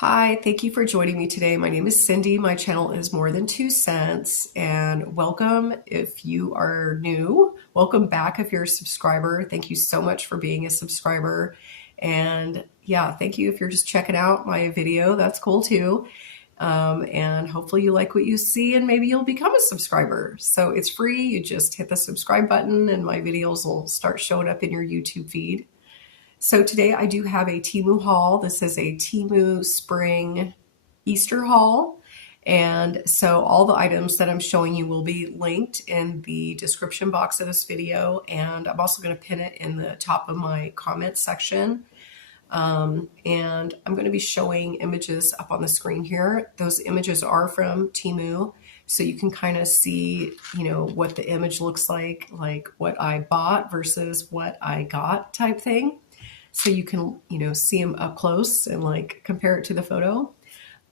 Hi, thank you for joining me today. My name is Cindy. My channel is More Than 2 Cents, and welcome if you are new. Welcome back if you're a subscriber. Thank you so much for being a subscriber. And yeah, thank you if you're just checking out my video. That's cool too. And hopefully you like what you see and maybe you'll become a subscriber. So it's free. You just hit the subscribe button and my videos will start showing up in your YouTube feed. So today I do have a Temu haul. This is a Temu Spring Easter haul. And so all the items that I'm showing you will be linked in the description box of this video. And I'm also going to pin it in the top of my comment section. And I'm going to be showing images up on the screen here. Those images are from Temu. So you can kind of see, what the image looks like what I bought versus what I got type thing. So you can, see them up close and compare it to the photo.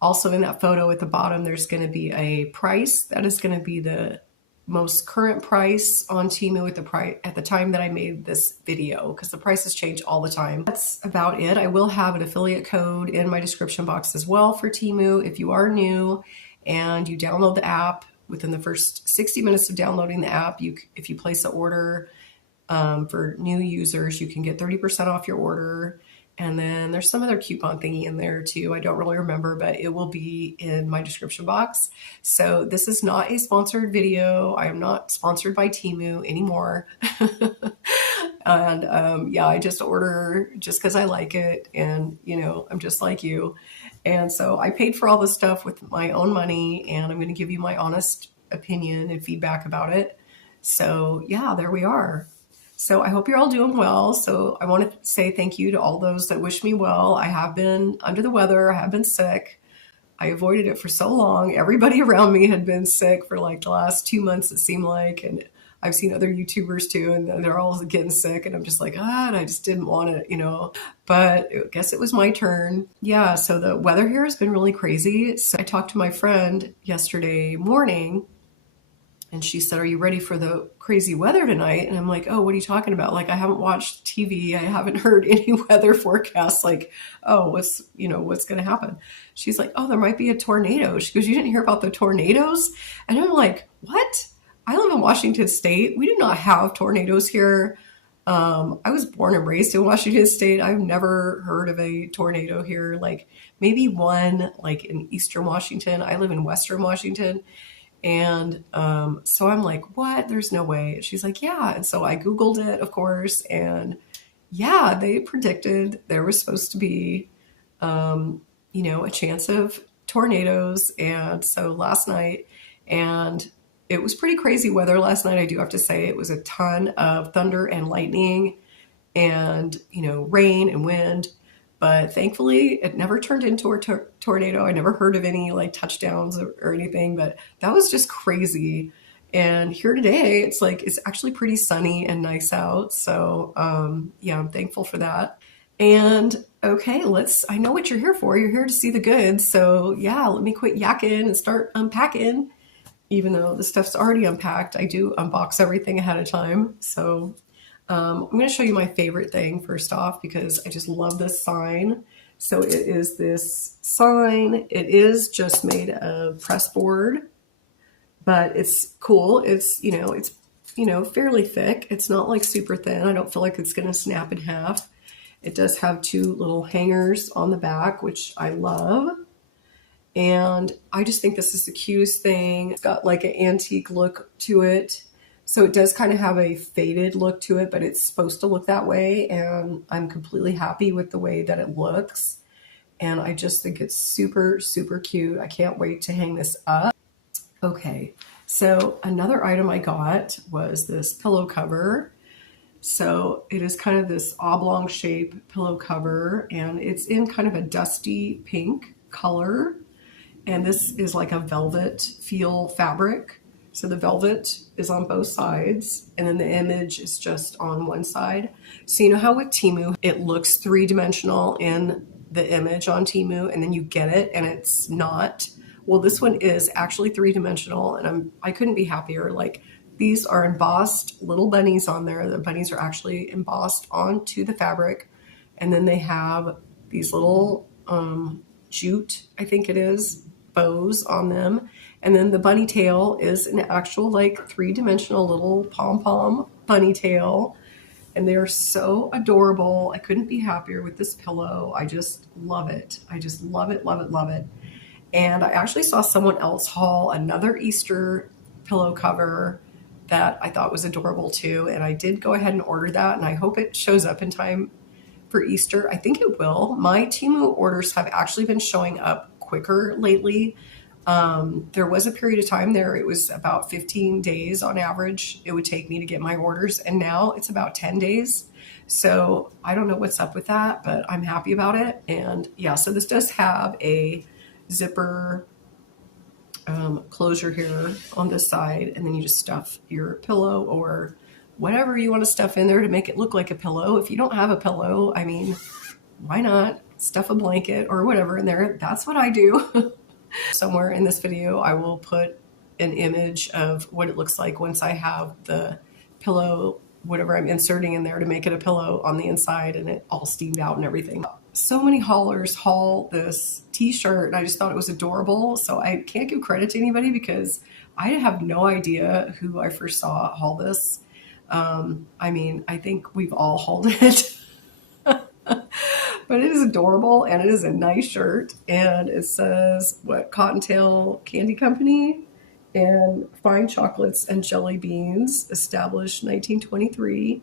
Also in that photo at the bottom, there's going to be a price. That is going to be the most current price on Temu at the time that I made this video, because the prices change all the time. That's about it. I will have an affiliate code in my description box as well for Temu. If you are new and you download the app, within the first 60 minutes of downloading the app, if you place an order, for new users, you can get 30% off your order. And then there's some other coupon thingy in there too. I don't really remember, but it will be in my description box. So this is not a sponsored video. I am not sponsored by Temu anymore. And yeah, I just order just because I like it. And, I'm just like you. And so I paid for all this stuff with my own money, and I'm going to give you my honest opinion and feedback about it. So yeah, there we are. So I hope you're all doing well. So I want to say thank you to all those that wish me well. I have been under the weather. I have been sick. I avoided it for so long. Everybody around me had been sick for the last 2 months, it seemed like. And I've seen other YouTubers too, and they're all getting sick. And I'm just like, and I just didn't want it, But I guess it was my turn. Yeah, so the weather here has been really crazy. So I talked to my friend yesterday morning, and she said, "Are you ready for the crazy weather tonight?" And I'm like, "Oh, what are you talking about? I haven't watched TV. I haven't heard any weather forecasts. What's going to happen?" She's like, "Oh, there might be a tornado." She goes, "You didn't hear about the tornadoes?" And I'm like, "What? I live in Washington State. We do not have tornadoes here." I was born and raised in Washington State. I've never heard of a tornado here. Maybe one, in Eastern Washington. I live in Western Washington. And so I'm like, what? There's no way. She's like, yeah. And so I Googled it, of course. And yeah, they predicted there was supposed to be, a chance of tornadoes. And so last night, and it was pretty crazy weather last night. I do have to say it was a ton of thunder and lightning and, rain and wind. But thankfully, it never turned into a tornado. I never heard of any touchdowns or anything, but that was just crazy. And here today, it's actually pretty sunny and nice out. So yeah, I'm thankful for that. And okay, I know what you're here for. You're here to see the goods. So yeah, let me quit yakking and start unpacking. Even though the stuff's already unpacked, I do unbox everything ahead of time. So I'm going to show you my favorite thing first off, because I just love this sign. So it is this sign. It is just made of press board, but it's cool. It's, fairly thick. It's not super thin. I don't feel like it's going to snap in half. It does have two little hangers on the back, which I love. And I just think this is the cutest thing. It's got an antique look to it. So it does kind of have a faded look to it, but it's supposed to look that way. And I'm completely happy with the way that it looks. And I just think it's super, super cute. I can't wait to hang this up. Okay, so another item I got was this pillow cover. So it is kind of this oblong shape pillow cover, and it's in kind of a dusty pink color. And this is like a velvet feel fabric. So the velvet is on both sides, and then the image is just on one side. So you know how with Temu, it looks three-dimensional in the image on Temu, and then you get it and it's not. Well, this one is actually three-dimensional, and I couldn't be happier. These are embossed little bunnies on there. The bunnies are actually embossed onto the fabric, and then they have these little jute, I think it is, bows on them. And then the bunny tail is an actual like three-dimensional little pom-pom bunny tail. And they are so adorable. I couldn't be happier with this pillow. I just love it. I just love it, love it, love it. And I actually saw someone else haul another Easter pillow cover that I thought was adorable too. And I did go ahead and order that, and I hope it shows up in time for Easter. I think it will. My Temu orders have actually been showing up quicker lately. There was a period of time there, it was about 15 days on average it would take me to get my orders, and now it's about 10 days. So I don't know what's up with that, but I'm happy about it. And yeah, so this does have a zipper closure here on this side, and then you just stuff your pillow or whatever you want to stuff in there to make it look like a pillow. If you don't have a pillow, I mean, why not stuff a blanket or whatever in there? That's what I do. Somewhere in this video, I will put an image of what it looks like once I have the pillow, whatever I'm inserting in there to make it a pillow on the inside, and it all steamed out and everything. So many haulers haul this t-shirt, and I just thought it was adorable. So I can't give credit to anybody because I have no idea who I first saw haul this. I mean, I think we've all hauled it. But it is adorable, and it is a nice shirt, and it says, what, Cottontail Candy Company and Fine Chocolates and Jelly Beans, established 1923.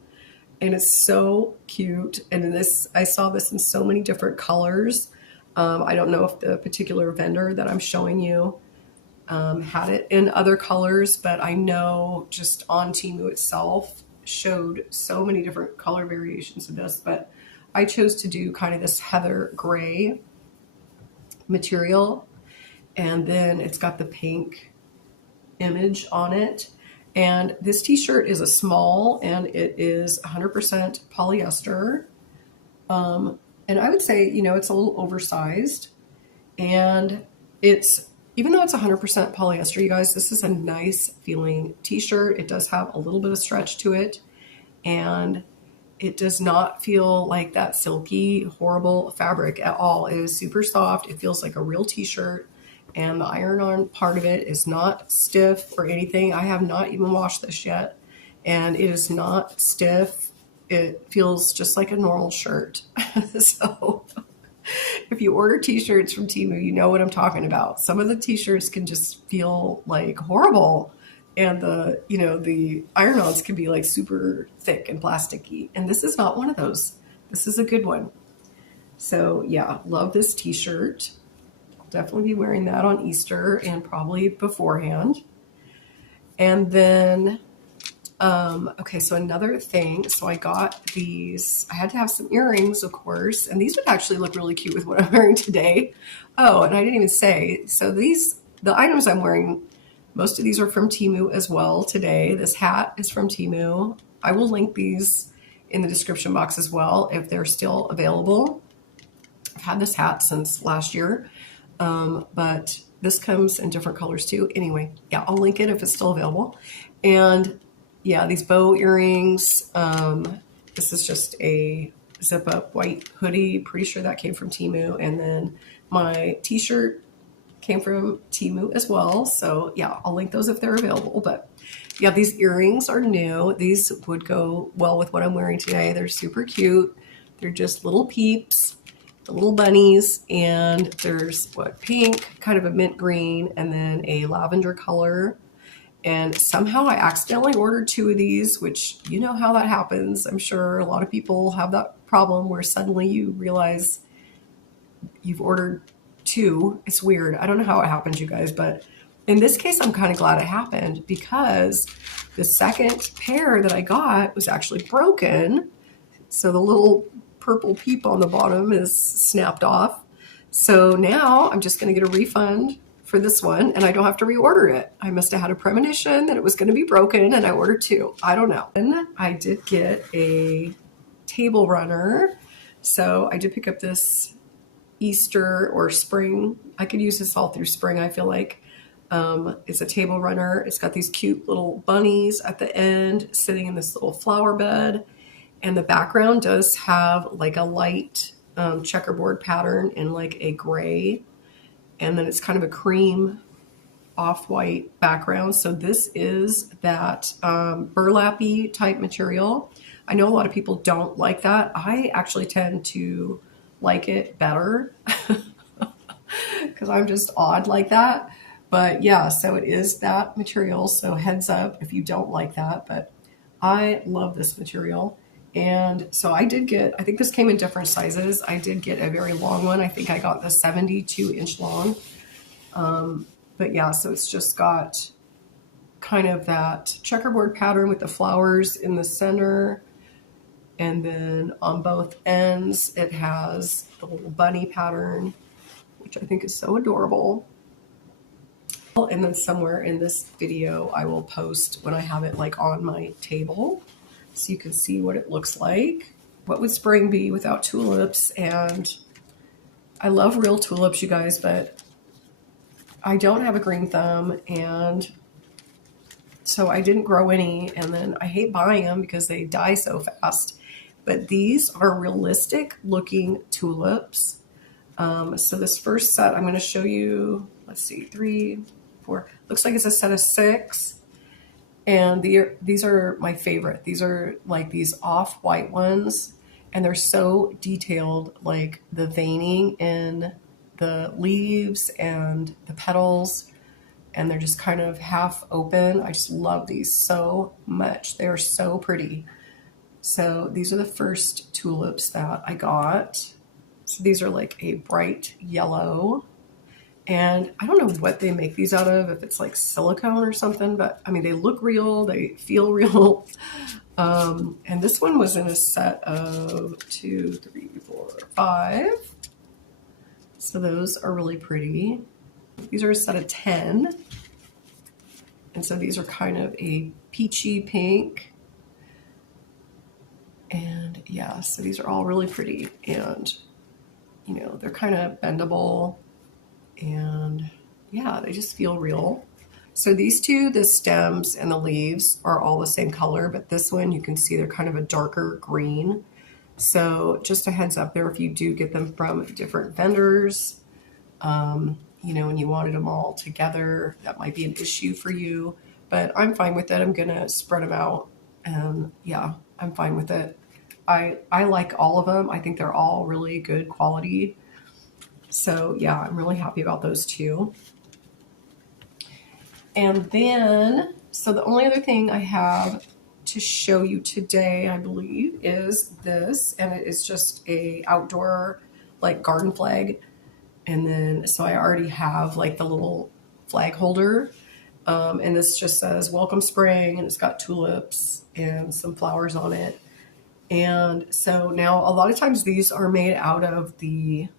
And it's so cute. And this, I saw this in so many different colors. I don't know if the particular vendor that I'm showing you had it in other colors, but I know just on Temu itself showed so many different color variations of this. But I chose to do kind of this heather gray material, and then it's got the pink image on it. And this t-shirt is a small, and it is 100% polyester. And I would say, you know, it's a little oversized, and it's, even though it's 100% polyester, you guys, this is a nice feeling t-shirt. It does have a little bit of stretch to it, and it does not feel like that silky, horrible fabric at all. It is super soft. It feels like a real t-shirt, and the iron-on part of it is not stiff or anything. I have not even washed this yet, and it is not stiff. It feels just like a normal shirt. So if you order t-shirts from Temu, you know what I'm talking about. Some of the t-shirts can just feel like horrible, and the, you know, the iron-ons can be like super thick and plasticky. And this is not one of those. This is a good one. So yeah, love this t-shirt. I'll definitely be wearing that on Easter and probably beforehand. And then, okay, so another thing. So I got these, I had to have some earrings, of course, and these would actually look really cute with what I'm wearing today. Oh, and I didn't even say, so these, the items I'm wearing, most of these are from Temu as well today. This hat is from Temu. I will link these in the description box as well if they're still available. I've had this hat since last year, but this comes in different colors too. Anyway, yeah, I'll link it if it's still available. And yeah, these bow earrings. This is just a zip-up white hoodie. Pretty sure that came from Temu. And then my t-shirt came from Temu as well. So yeah, I'll link those if they're available. But yeah, these earrings are new. These would go well with what I'm wearing today. They're super cute. They're just little peeps, the little bunnies, and there's what, pink, kind of a mint green, and then a lavender color. And somehow I accidentally ordered two of these, which, you know how that happens. I'm sure a lot of people have that problem where suddenly you realize you've ordered two. It's weird. I don't know how it happens, you guys, but in this case, I'm kind of glad it happened because the second pair that I got was actually broken. So the little purple peep on the bottom is snapped off. So now I'm just going to get a refund for this one, and I don't have to reorder it. I must have had a premonition that it was going to be broken, and I ordered two. I don't know. And I did get a table runner. So I did pick up this Easter or spring. I could use this all through spring, I feel like. It's a table runner. It's got these cute little bunnies at the end sitting in this little flower bed. And the background does have like a light checkerboard pattern in like a gray, and then it's kind of a cream off-white background. So this is that burlappy type material. I know a lot of people don't like that. I actually tend to like it better because I'm just odd like that. But yeah, so it is that material. So heads up if you don't like that, but I love this material. And so I did get, I think this came in different sizes. I did get a very long one. I think I got the 72-inch long. But yeah, so it's just got kind of that checkerboard pattern with the flowers in the center. And then on both ends, it has the little bunny pattern, which I think is so adorable. And then somewhere in this video, I will post when I have it like on my table so you can see what it looks like. What would spring be without tulips? And I love real tulips, you guys, but I don't have a green thumb, and so I didn't grow any, and then I hate buying them because they die so fast. But these are realistic looking tulips. So this first set, I'm going to show you, let's see, 3, 4, looks like it's a set of 6. And these are my favorite. These are like these off-white ones, and they're so detailed, like the veining in the leaves and the petals, and they're just kind of half open. I just love these so much. They are so pretty. So these are the first tulips that I got. So these are like a bright yellow, and I don't know what they make these out of, if it's like silicone or something, but I mean, they look real, they feel real. And this one was in a set of 2, 3, 4, 5. So those are really pretty. These are a set of 10. And so these are kind of a peachy pink. And yeah, so these are all really pretty. And, you know, they're kind of bendable. And yeah, they just feel real. So these two, the stems and the leaves, are all the same color, but this one you can see they're kind of a darker green. So just a heads up there, if you do get them from different vendors, you know, and you wanted them all together, that might be an issue for you, but I'm fine with it. I'm gonna spread them out, and yeah, I'm fine with it. I like all of them. I think they're all really good quality. So yeah, I'm really happy about those two. And then, so the only other thing I have to show you today, I believe, is this, and it is just a outdoor like garden flag. And then, so I already have like the little flag holder, and this just says welcome spring, and it's got tulips and some flowers on it. And so now a lot of times these are made out of the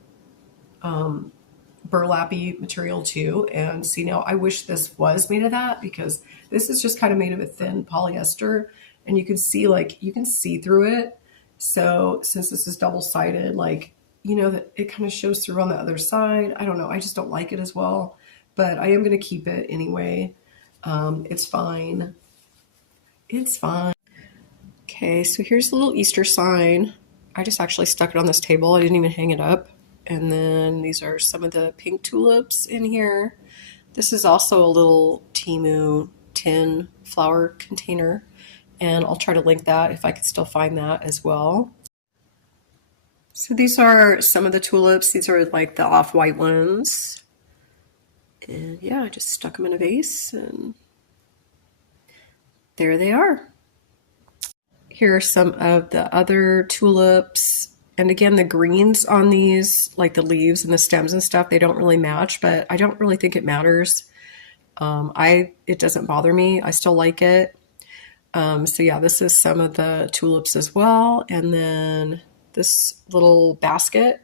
burlappy material too. And see, now I wish this was made of that, because this is just kind of made of a thin polyester, and you can see, like, you can see through it. So since this is double-sided, like, you know, that it kind of shows through on the other side. I don't know, I just don't like it as well, but I am going to keep it anyway. It's fine. It's fine. Okay, so here's the little Easter sign. I just actually stuck it on this table. I didn't even hang it up. And then these are some of the pink tulips in here. This is also a little Temu tin flower container, and I'll try to link that if I can still find that as well. So these are some of the tulips. These are like the off-white ones. And yeah, I just stuck them in a vase, and there they are. Here are some of the other tulips. And again, the greens on these, like the leaves and the stems and stuff, they don't really match, but I don't really think it matters. It doesn't bother me. I still like it. So yeah, this is some of the tulips as well. And then this little basket.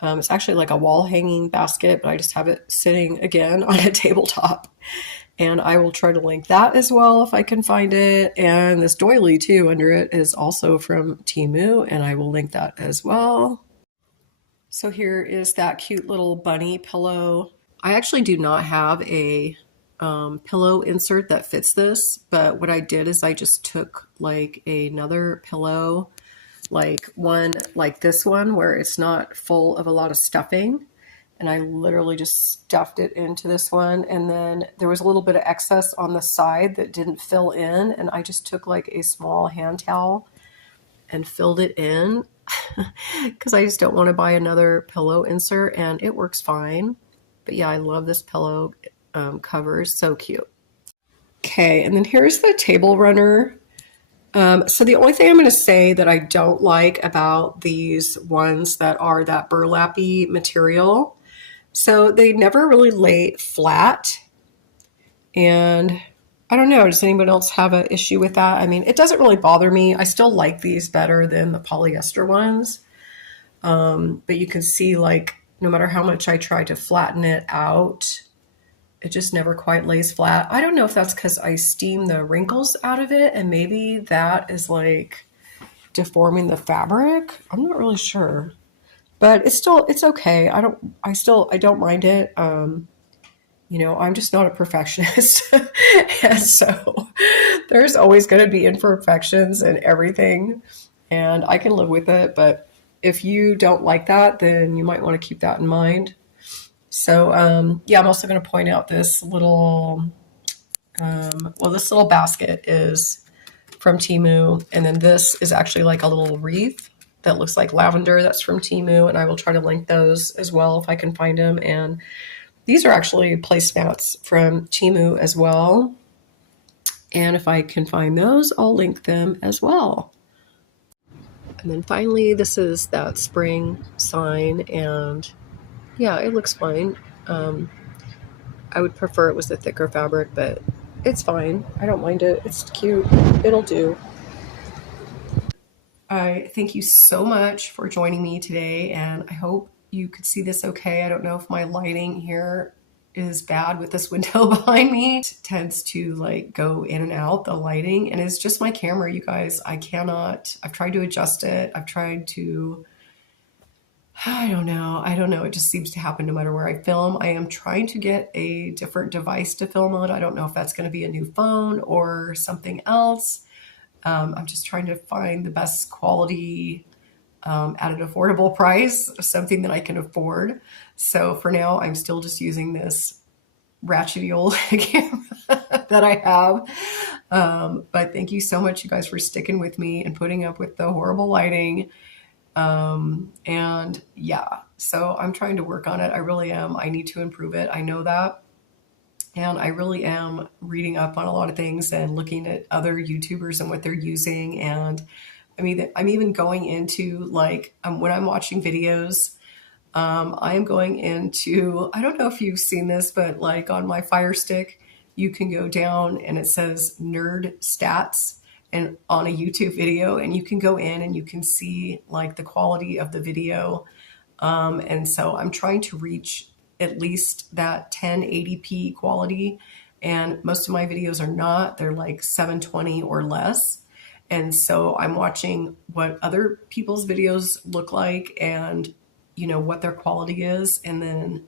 It's actually like a wall hanging basket, but I just have it sitting again on a tabletop. And I will try to link that as well if I can find it. And this doily too under it is also from Temu, and I will link that as well. So here is that cute little bunny pillow. I actually do not have a pillow insert that fits this, but what I did is I just took like another pillow like one like this one where it's not full of a lot of stuffing. And I literally just stuffed it into this one. And then there was a little bit of excess on the side that didn't fill in. And I just took like a small hand towel and filled it in because I just don't want to buy another pillow insert, and it works fine. But yeah, I love this pillow cover. So cute. Okay, and then here's the table runner. So the only thing I'm going to say that I don't like about these ones that are that burlappy material, so they never really lay flat. And I don't know, does anyone else have an issue with that? I mean, it doesn't really bother me. I still like these better than the polyester ones. But you can see, like, no matter how much I try to flatten it out, it just never quite lays flat. I don't know if that's because I steam the wrinkles out of it, and maybe that is like deforming the fabric. I'm not really sure, but it's okay. I don't mind it. You know, I'm just not a perfectionist. And so there's always going to be imperfections and everything, and I can live with it. But if you don't like that, then you might want to keep that in mind. So, yeah, I'm also going to point out this little, this little basket is from Temu. And then this is actually like a little wreath that looks like lavender. That's from Temu. And I will try to link those as well if I can find them. And these are actually placemats from Temu as well. And if I can find those, I'll link them as well. And then finally, this is that spring sign. And yeah, it looks fine. I would prefer it was the thicker fabric, but it's fine. I don't mind it. It's cute. It'll do. I thank you so much for joining me today, and I hope you could see this okay. I don't know if my lighting here is bad with this window behind me. It tends to like go in and out, the lighting, and it's just my camera, you guys. I've tried to adjust it. I've tried to, I don't know. It just seems to happen no matter where I film. I am trying to get a different device to film on. I don't know if that's going to be a new phone or something else. I'm just trying to find the best quality at an affordable price, something that I can afford. So for now, I'm still just using this ratchety old camera that I have. But thank you so much, you guys, for sticking with me and putting up with the horrible lighting. And yeah, so I'm trying to work on it. I really am. I need to improve it. I know that. And I really am reading up on a lot of things and looking at other YouTubers and what they're using. And I mean, I'm even going into like, when I'm watching videos, I'm going into, I don't know if you've seen this, but like on my Fire Stick, you can go down and it says nerd stats and on a YouTube video, and you can go in and you can see like the quality of the video. And so I'm trying to reach at least that 1080p quality. And most of my videos are not, they're like 720 or less. And so I'm watching what other people's videos look like and, you know, what their quality is, and then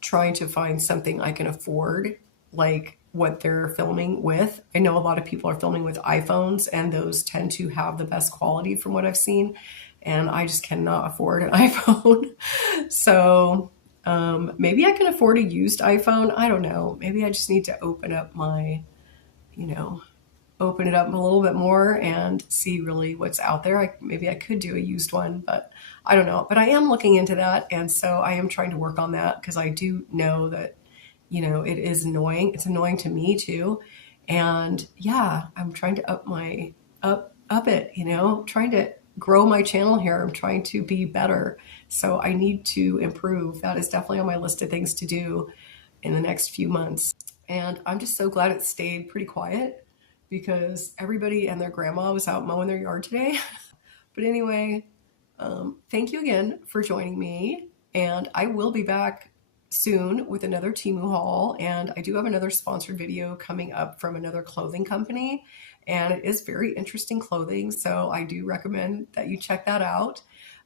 trying to find something I can afford, like what they're filming with. I know a lot of people are filming with iPhones, and those tend to have the best quality from what I've seen. And I just cannot afford an iPhone. So maybe I can afford a used iPhone. I don't know. Maybe I just need to open up my, open it up a little bit more and see really what's out there. Maybe I could do a used one, but I don't know. But I am looking into that. And so I am trying to work on that because I do know that, it is annoying. It's annoying to me too. And yeah, I'm trying to up it, trying to grow my channel here. I'm trying to be better. So I need to improve. That is definitely on my list of things to do in the next few months. And I'm just so glad it stayed pretty quiet because everybody and their grandma was out mowing their yard today. But anyway, thank you again for joining me. And I will be back soon with another Temu haul. And I do have another sponsored video coming up from another clothing company. And it is very interesting clothing. So I do recommend that you check that out.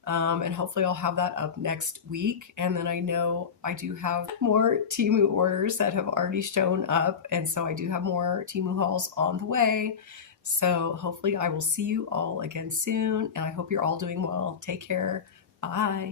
And hopefully I'll have that up next week. And then I know I do have more Temu orders that have already shown up. And so I do have more Temu hauls on the way. So hopefully I will see you all again soon, and I hope you're all doing well. Take care. Bye.